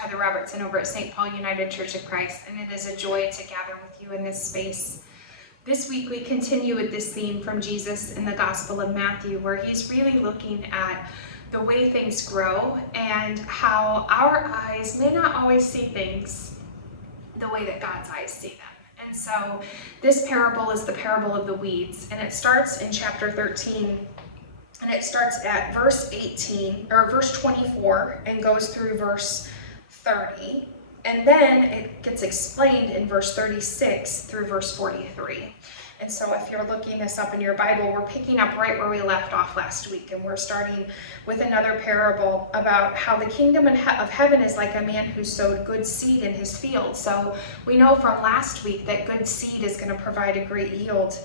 Heather Robertson over at St. Paul United Church of Christ, and it is a joy to gather with you in this space. This week we continue with this theme from Jesus in the Gospel of Matthew, where he's really looking at the way things grow and how our eyes may not always see things the way that God's eyes see them. And so this parable is the parable of the weeds, and it starts in chapter 13. And it starts at verse 24 and goes through verse 30. And then it gets explained in verse 36 through verse 43. And so if you're looking this up in your Bible, we're picking up right where we left off last week. And we're starting with another parable about how the kingdom of heaven is like a man who sowed good seed in his field. So we know from last week that good seed is going to provide a great yield.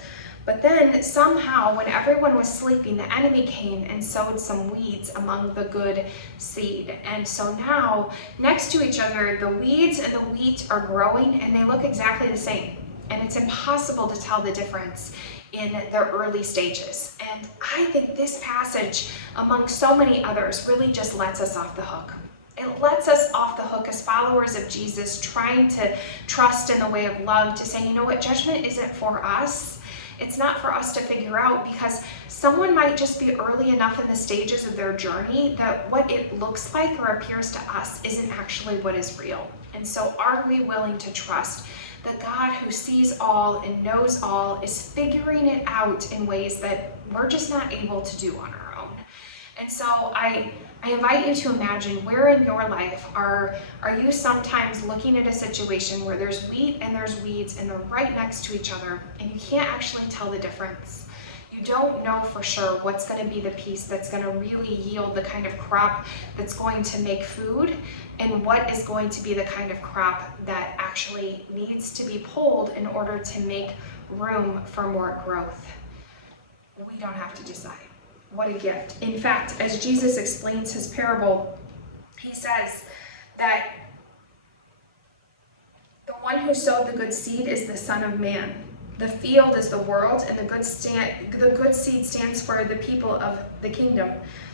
But then somehow when everyone was sleeping, the enemy came and sowed some weeds among the good seed. And so now next to each other, the weeds and the wheat are growing and they look exactly the same. And it's impossible to tell the difference in the early stages. And I think this passage, among so many others, really just lets us off the hook. It lets us off the hook as followers of Jesus, trying to trust in the way of love, to say, you know what, judgment isn't for us. It's not for us to figure out, because someone might just be early enough in the stages of their journey that what it looks like or appears to us isn't actually what is real. And so are we willing to trust that God, who sees all and knows all, is figuring it out in ways that we're just not able to do on our own? And so I invite you to imagine, where in your life are you sometimes looking at a situation where there's wheat and there's weeds and they're right next to each other and you can't actually tell the difference. You don't know for sure what's going to be the piece that's going to really yield the kind of crop that's going to make food, and what is going to be the kind of crop that actually needs to be pulled in order to make room for more growth. We don't have to decide. What a gift. In fact, as Jesus explains his parable, he says that the one who sowed the good seed is the Son of Man. The field is the world, and the good seed stands for the people of the kingdom.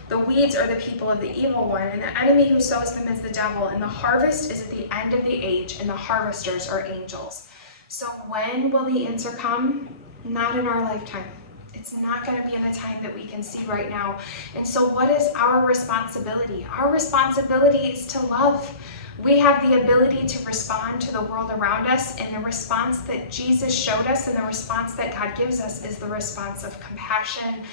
The weeds are the people of the evil one, and the enemy who sows them is the devil. And the harvest is at the end of the age, and the harvesters are angels. So when will the answer come? Not in our lifetime. It's not going to be in the time that we can see right now. And so what is our responsibility? Our responsibility is to love. We have the ability to respond to the world around us, and the response that Jesus showed us and the response that God gives us is the response of compassion,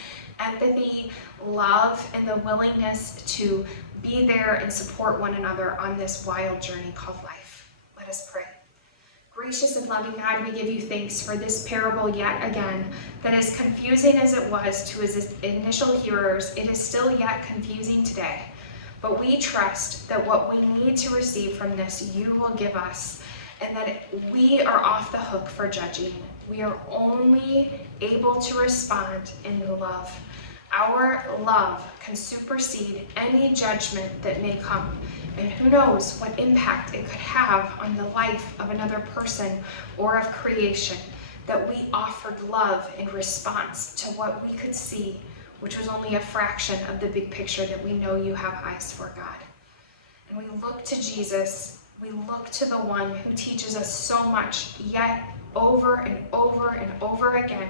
empathy, love, and the willingness to be there and support one another on this wild journey called life. Let us pray. Gracious and loving God, we give you thanks for this parable yet again, that as confusing as it was to his initial hearers, it is still yet confusing today. But we trust that what we need to receive from this, you will give us, and that we are off the hook for judging. We are only able to respond in love. Our love can supersede any judgment that may come. And who knows what impact it could have on the life of another person or of creation, that we offered love in response to what we could see, which was only a fraction of the big picture that we know you have eyes for, God. And we look to Jesus, we look to the one who teaches us so much, yet over and over and over again,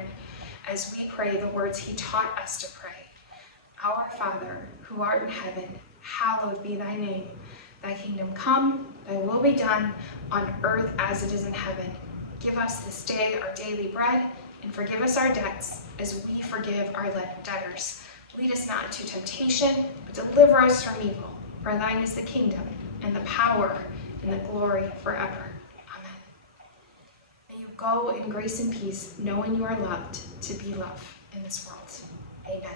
as we pray the words he taught us to pray. Our Father, who art in heaven, hallowed be thy name. Thy kingdom come, thy will be done, on earth as it is in heaven. Give us this day our daily bread, and forgive us our debts, as we forgive our debtors. Lead us not into temptation, but deliver us from evil. For thine is the kingdom, and the power, and the glory forever. Amen. May you go in grace and peace, knowing you are loved to be love in this world. Amen.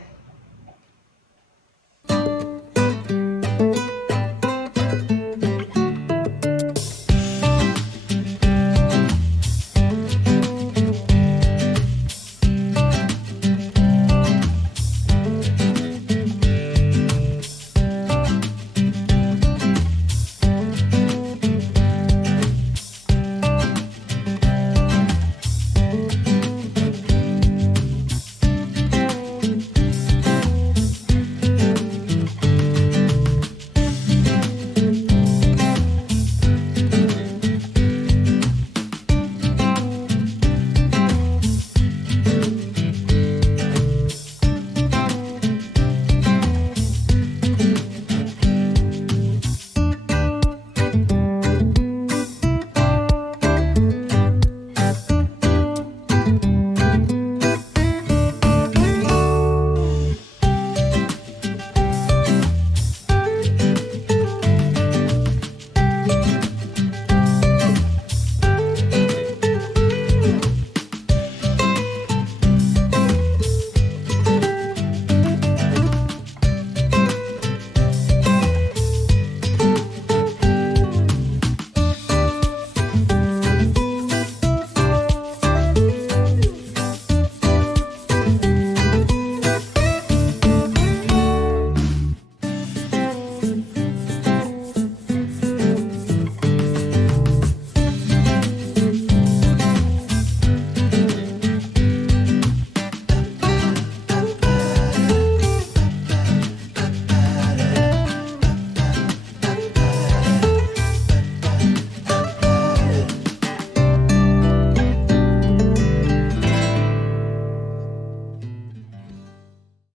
you.